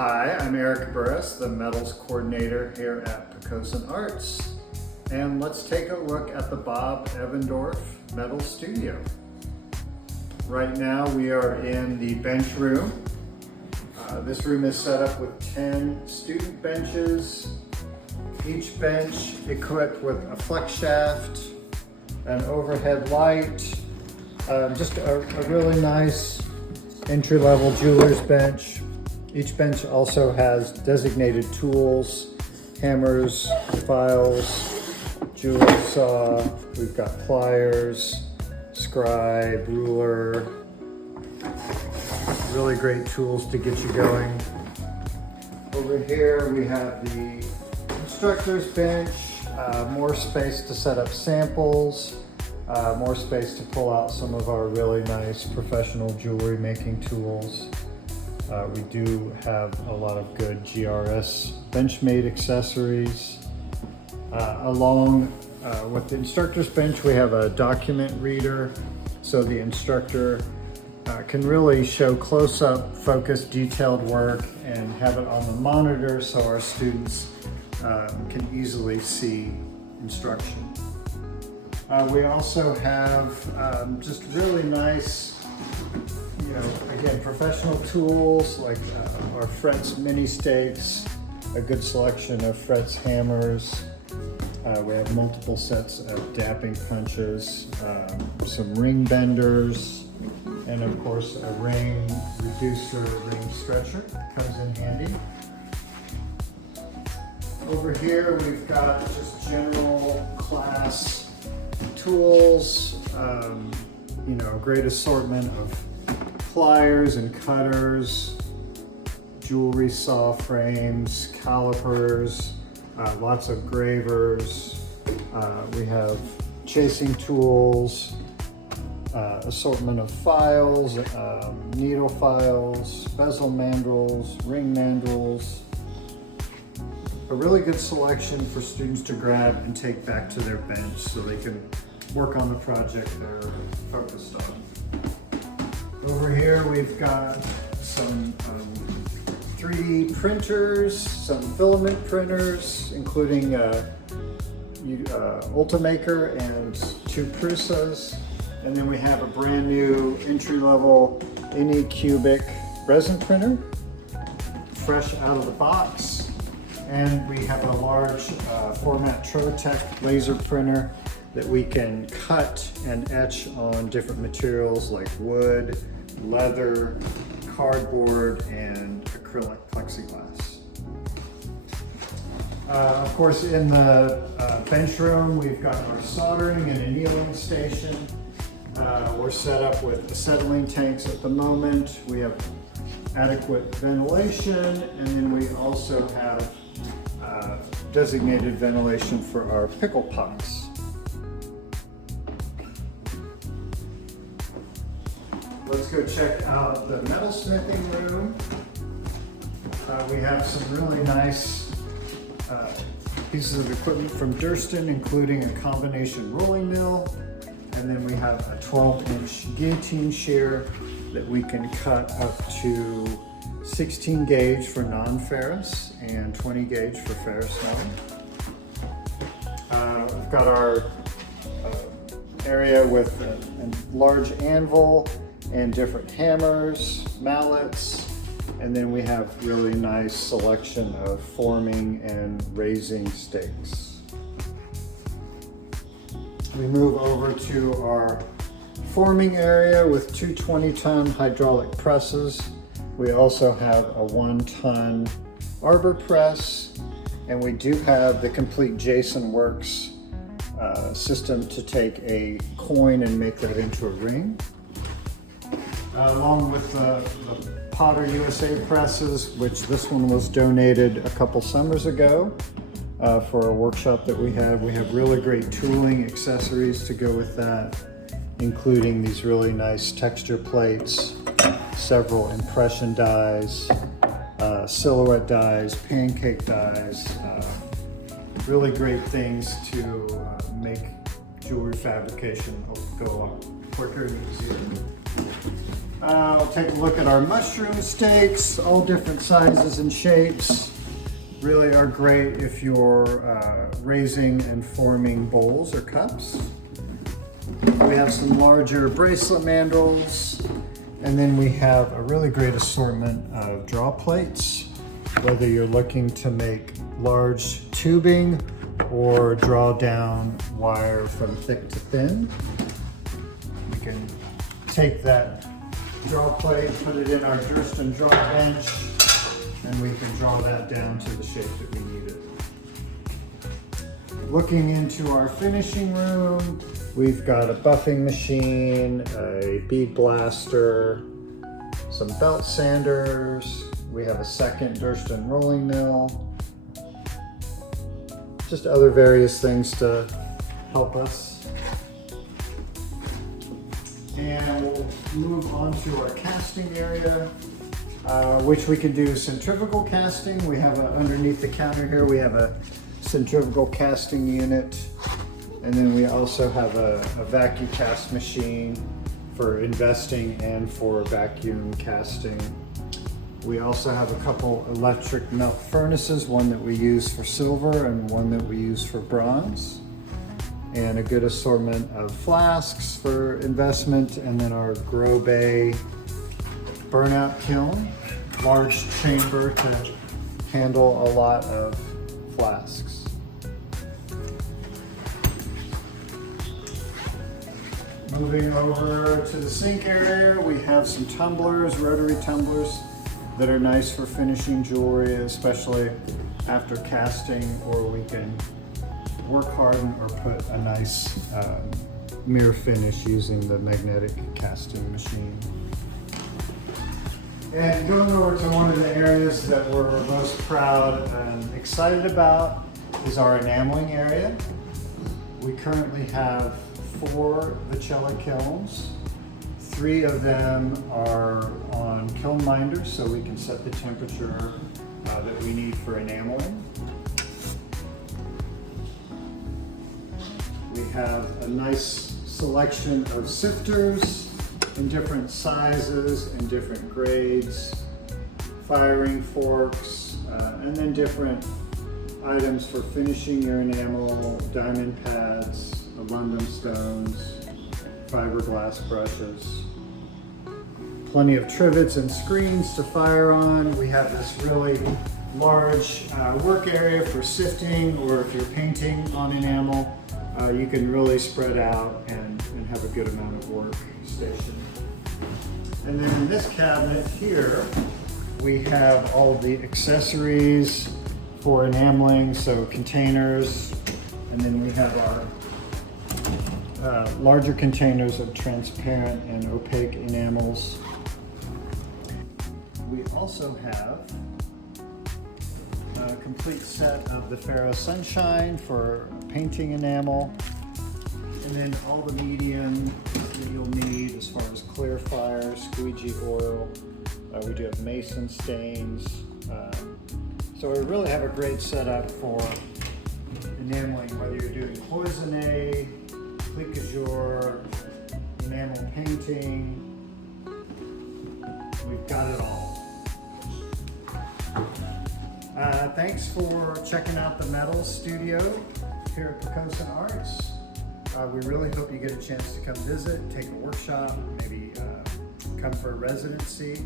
Hi, I'm Burris, the Metals Coordinator here at Pocosin Arts. And let's take a look at the Bob Ebendorf Metal Studio. Right now we are in the bench room. This room is set up with 10 student benches, each bench equipped with a flex shaft, an overhead light, just a really nice entry-level jeweler's bench. Each bench also has designated tools, hammers, files, jeweler's saw. We've got pliers, scribe, ruler. Really great tools to get you going. Over here we have the instructor's bench, more space to set up samples, more space to pull out some of our really nice professional jewelry making tools. We do have a lot of good GRS Benchmade accessories. Along with the instructor's bench, we have a document reader, so the instructor can really show close-up, focused, detailed work and have it on the monitor so our students can easily see instruction. We also have just really nice, again, professional tools like our Fretz mini stakes, a good selection of Fretz hammers. We have multiple sets of dapping punches, some ring benders, and of course a ring reducer, ring stretcher comes in handy. Over here we've got just general class tools, a great assortment of pliers and cutters, jewelry saw frames, calipers, lots of gravers. We have chasing tools, assortment of files, needle files, bezel mandrels, ring mandrels. A really good selection for students to grab and take back to their bench so they can work on the project they're focused on. Over here we've got some 3D printers, some filament printers, including Ultimaker and 2 Prusas. And then we have a brand new entry-level Anycubic resin printer, fresh out of the box. And we have a large format Trotec laser printer that we can cut and etch on different materials like wood, leather, cardboard, and acrylic plexiglass. Of course, in the bench room, we've got our soldering and annealing station. We're set up with acetylene tanks at the moment. We have adequate ventilation, and then we also have designated ventilation for our pickle pots. Let's go check out the metalsmithing room. We have some really nice pieces of equipment from Durston, including a combination rolling mill, and then we have a 12-inch guillotine shear that we can cut up to 16 gauge for non-ferrous and 20 gauge for ferrous milling. We've got our area with a large anvil and different hammers, mallets, and then we have really nice selection of forming and raising stakes. We move over to our forming area with 2 20-ton hydraulic presses. We also have a 1-ton arbor press, and we do have the complete Jason Works system to take a coin and make that into a ring. Along with the Potter USA presses, which this one was donated a couple summers ago for a workshop that we had. We have really great tooling accessories to go with that, including these really nice texture plates, several impression dies, silhouette dies, pancake dies, really great things to make jewelry fabrication go a lot quicker and easier. I'll take a look at our mushroom steaks, all different sizes and shapes. Really are great if you're raising and forming bowls or cups. We have some larger bracelet mandrels, and then we have a really great assortment of draw plates, whether you're looking to make large tubing or draw down wire from thick to thin. We can take that draw plate, put it in our Durston draw bench, and we can draw that down to the shape that we need it. Looking into our finishing room, we've got a buffing machine, a bead blaster, some belt sanders. We have a second Durston rolling mill. Just other various things to help us. And we'll move on to our casting area, which we can do centrifugal casting. We have underneath the counter here, we have a centrifugal casting unit. And then we also have a vacuum cast machine for investing and for vacuum casting. We also have a couple electric melt furnaces, one that we use for silver and one that we use for bronze. And a good assortment of flasks for investment, and then our grow bay burnout kiln, large chamber to handle a lot of flasks. Moving over to the sink area, we have some tumblers, rotary tumblers that are nice for finishing jewelry, especially after casting, or we can work harden or put a nice mirror finish using the magnetic casting machine. And going over to one of the areas that we're most proud and excited about is our enameling area. We currently have 4 Vicella kilns. 3 of them are on kiln minders, so we can set the temperature that we need for enameling. We have a nice selection of sifters in different sizes and different grades, firing forks, and then different items for finishing your enamel, diamond pads, aluminum stones, fiberglass brushes. Plenty of trivets and screens to fire on. We have this really large work area for sifting, or if you're painting on enamel, you can really spread out and have a good amount of workstation. And then in this cabinet here, we have all of the accessories for enameling, so containers, and then we have our larger containers of transparent and opaque enamels. We also have a complete set of the Ferro Sunshine for painting enamel, and then all the medium that you'll need as far as clear fire, squeegee oil. We do have mason stains. So we really have a great setup for enameling, whether you're doing cloisonne, plicature, enamel painting. We've got it all. Thanks for checking out the metal studio here at Pocosin Arts. We really hope you get a chance to come visit, take a workshop, maybe come for a residency.